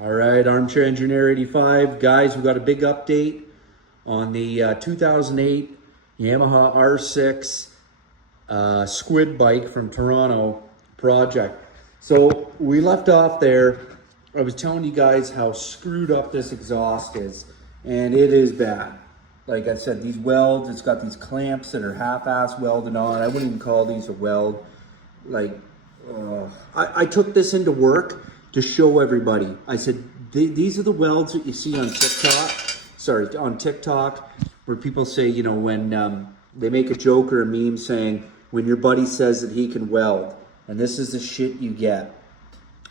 All right, Armchair Engineer 85. Guys, we got a big update on the 2008 Yamaha R6 Squid bike from Toronto project. So we left off there. I was telling you guys how screwed up this exhaust is, and it is bad. Like I said, these welds, it's got these clamps that are half-ass welded on. I wouldn't even call these a weld. Like, I took this into work to show everybody. I said, these are the welds that you see on TikTok. Sorry, on TikTok, where people say, you know, when they make a joke or a meme saying, when your buddy says that he can weld, and this is the shit you get.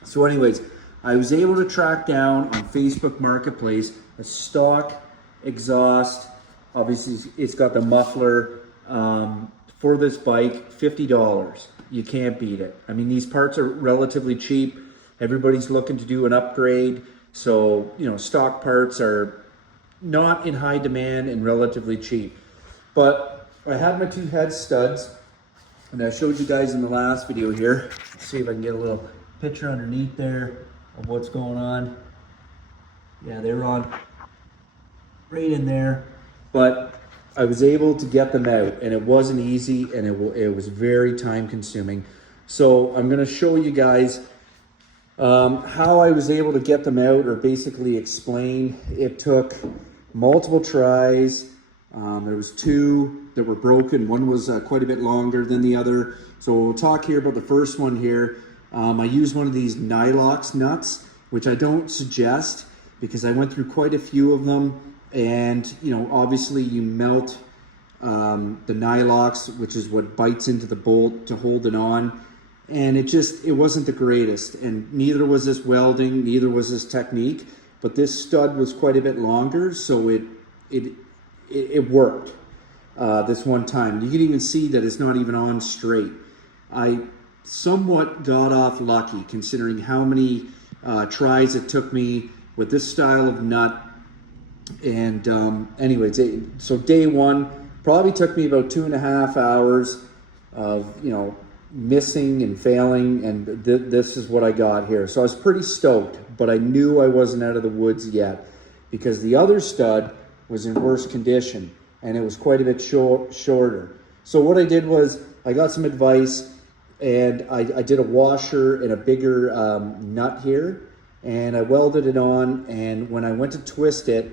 So anyways, I was able to track down on Facebook Marketplace a stock exhaust. Obviously, it's got the muffler for this bike, $50. You can't beat it. I mean, these parts are relatively cheap. Everybody's looking to do an upgrade. So, you know, stock parts are not in high demand and relatively cheap. But I had my two head studs, and I showed you guys in the last video here. Let's see if I can get a little picture underneath there of what's going on. Yeah, they're on right in there. But I was able to get them out, and it wasn't easy, and it was very time consuming. So I'm going to show you guys how I was able to get them out, or basically explain. It took multiple tries. There was two that were broken. One was quite a bit longer than the other. So we'll talk here about the first one here. I used one of these Nylox nuts, which I don't suggest because I went through quite a few of them. And, you know, obviously you melt the Nylox, which is what bites into the bolt to hold it on. And it wasn't the greatest. And neither was this welding, neither was this technique. But this stud was quite a bit longer, so it worked this one time. You can even see that it's not even on straight. I somewhat got off lucky considering how many tries it took me with this style of nut. And anyways, so day one probably took me about 2.5 hours of, you know, missing and failing, and this is what I got here. So I was pretty stoked, but I knew I wasn't out of the woods yet because the other stud was in worse condition and it was quite a bit shorter. So what I did was I got some advice, and I did a washer and a bigger nut here, and I welded it on, and when I went to twist it,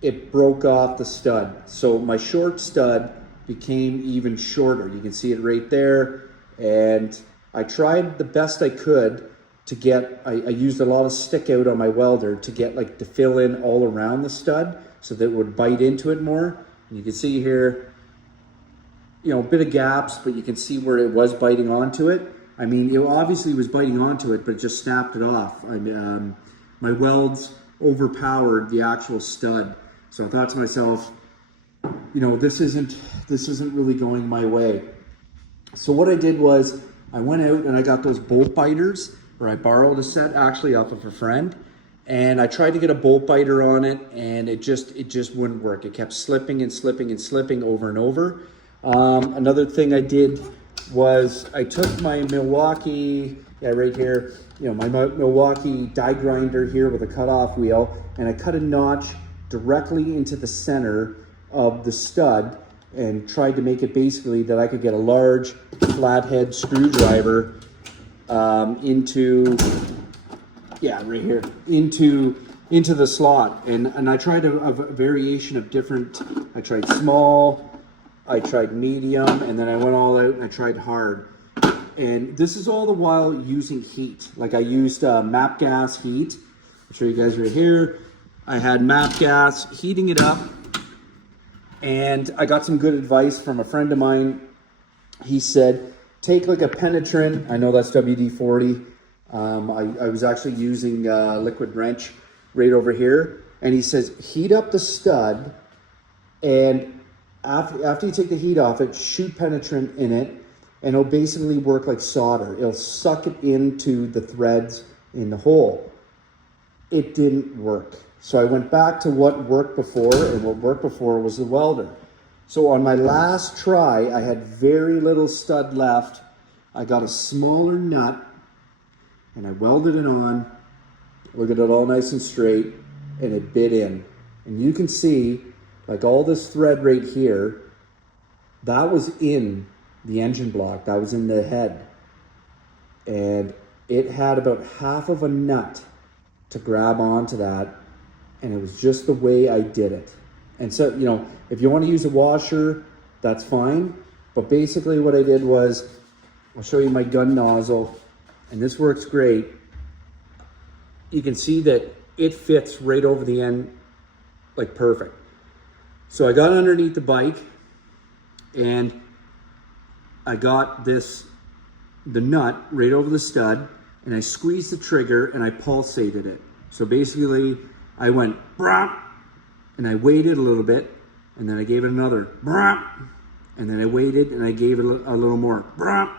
it broke off the stud. So my short stud became even shorter. You can see it right there. And I tried the best I could to get, I used a lot of stick out on my welder to get like to fill in all around the stud so that it would bite into it more. And you can see here, you know, a bit of gaps, but you can see where it was biting onto it. I mean, it obviously was biting onto it, but it just snapped it off. My welds overpowered the actual stud. So I thought to myself, you know, this isn't really going my way. So what I did was I went out and I got those bolt biters, or I borrowed a set actually off of a friend, and I tried to get a bolt biter on it, and it just wouldn't work. It kept slipping and slipping and slipping over and over. Another thing I did was I took my Milwaukee, right here, you know, my Milwaukee die grinder here with a cutoff wheel, and I cut a notch directly into the center of the stud and tried to make it basically that I could get a large flathead screwdriver into, right here, into the slot. And I tried a variation of different, I tried small, I tried medium, and then I went all out and I tried hard. And this is all the while using heat. Like I used MAP gas heat. I'll show you guys right here. I had MAP gas, heating it up, and I got some good advice from a friend of mine. He said, take like a penetrant, I know that's WD-40. I was actually using liquid wrench right over here. And he says, heat up the stud, and after you take the heat off it, shoot penetrant in it, and it'll basically work like solder. It'll suck it into the threads in the hole. It didn't work. So I went back to what worked before, and what worked before was the welder. So on my last try, I had very little stud left. I got a smaller nut, and I welded it on, Look at it, all nice and straight, and it bit in. And you can see, like all this thread right here, that was in the engine block, that was in the head. And it had about half of a nut to grab onto that, and it was just the way I did it. And so, you know, if you want to use a washer, that's fine. But basically what I did was, I'll show you my gun nozzle, and this works great. You can see that it fits right over the end, like perfect. So I got underneath the bike, and I got the nut right over the stud, and I squeezed the trigger and I pulsated it. So basically I went brap, and I waited a little bit, and then I gave it another brap, and then I waited and I gave it a little more brap.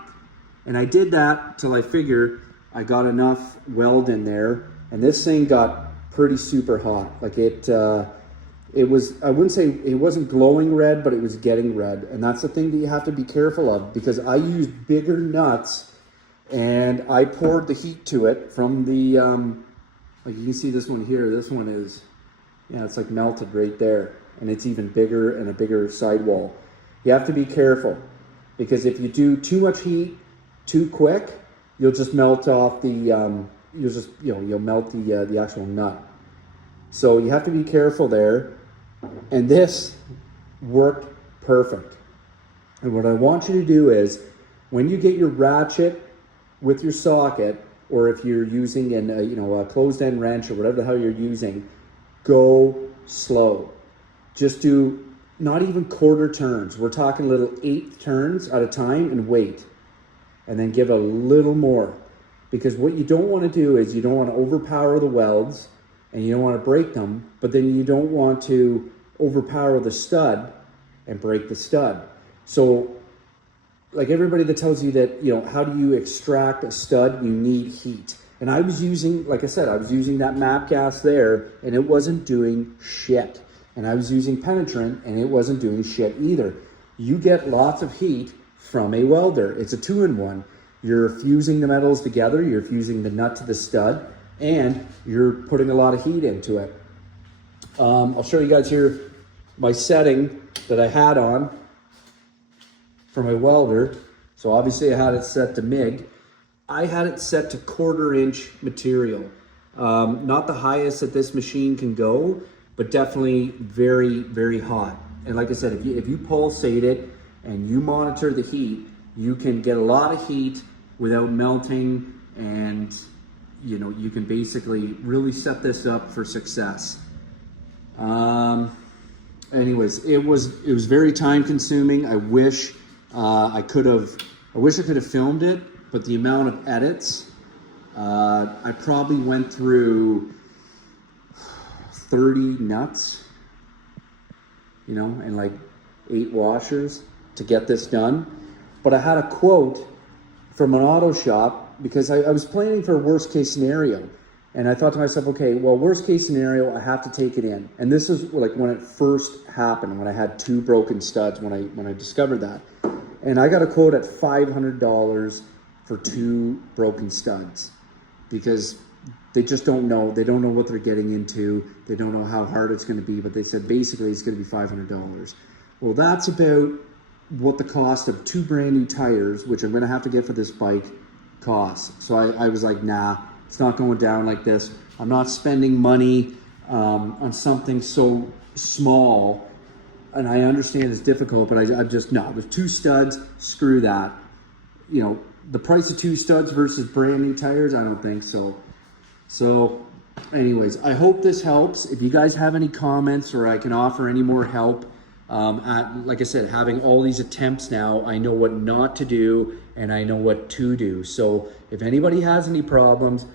And I did that till I figured I got enough weld in there, and this thing got pretty super hot. Like it was, I wouldn't say it wasn't glowing red, but it was getting red. And that's the thing that you have to be careful of, because I used bigger nuts and I poured the heat to it from the, like you can see this one here, this one is, yeah, it's like melted right there. And it's even bigger and a bigger sidewall. You have to be careful, because if you do too much heat too quick, you'll just melt off the, you'll melt the actual nut. So you have to be careful there. And this worked perfect. And what I want you to do is, when you get your ratchet with your socket, or if you're using a closed end wrench or whatever the hell you're using, go slow. Just do not even quarter turns. We're talking little 1/8 turns at a time, and wait. And then give a little more. Because what you don't want to do is, you don't want to overpower the welds, and you don't want to break them, but then you don't want to overpower the stud and break the stud. So like everybody that tells you that, you know, how do you extract a stud? You need heat. And I was using, like I said, I was using that MAP gas there, and it wasn't doing shit. And I was using penetrant, and it wasn't doing shit either. You get lots of heat from a welder. It's a 2-in-1. You're fusing the metals together, you're fusing the nut to the stud, and you're putting a lot of heat into it. I'll show you guys here my setting that I had on for my welder. So obviously I had it set to MIG. I had it set to 1/4 inch material. Not the highest that this machine can go, but definitely very, very hot. And like I said, if you pulsate it and you monitor the heat, you can get a lot of heat without melting, and you know, you can basically really set this up for success. Anyways, it was very time consuming. I wish I could have filmed it, but the amount of edits, I probably went through 30 nuts, you know, and like 8 washers to get this done. But I had a quote from an auto shop, because I was planning for a worst case scenario. And I thought to myself, okay, well, worst case scenario, I have to take it in. And this is like when it first happened, when I had 2 broken studs, when I discovered that. And I got a quote at $500 for 2 broken studs, because they just don't know. They don't know what they're getting into. They don't know how hard it's going to be, but they said basically it's going to be $500. Well, that's about what the cost of 2 brand new tires, which I'm going to have to get for this bike, costs. So I was like, nah, it's not going down like this. I'm not spending money on something so small. And I understand it's difficult, but I'm just, no, with 2 studs, screw that. You know, the price of 2 studs versus brand new tires, I don't think so. So anyways, I hope this helps. If you guys have any comments, or I can offer any more help, like I said, having all these attempts now, I know what not to do and I know what to do. So if anybody has any problems,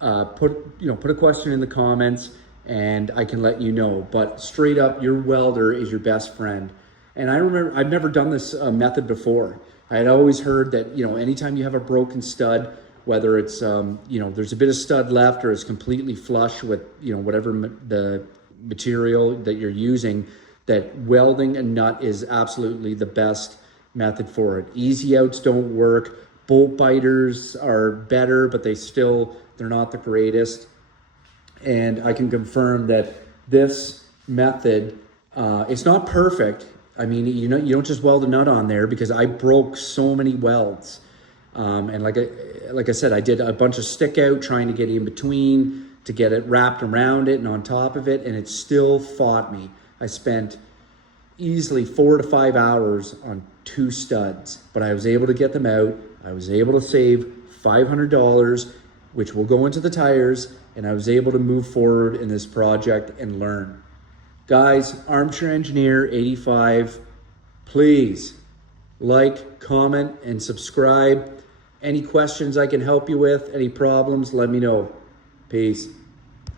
put a question in the comments and I can let you know. But straight up, your welder is your best friend. And I remember, I've never done this method before. I had always heard that, you know, anytime you have a broken stud, whether it's, there's a bit of stud left, or it's completely flush with, you know, whatever the material that you're using, that welding a nut is absolutely the best method for it. Easy outs don't work. Bolt biters are better, but they're not the greatest. and I can confirm that this method, it's not perfect. I mean, you know, you don't just weld a nut on there, because I broke so many welds. And like I said, I did a bunch of stick out trying to get in between to get it wrapped around it and on top of it, and it still fought me. I spent easily 4 to 5 hours on 2 studs, but I was able to get them out. I was able to save $500, which will go into the tires, and I was able to move forward in this project and learn. Guys, Armchair Engineer 85, please like, comment, and subscribe. Any questions I can help you with, any problems, let me know. Peace.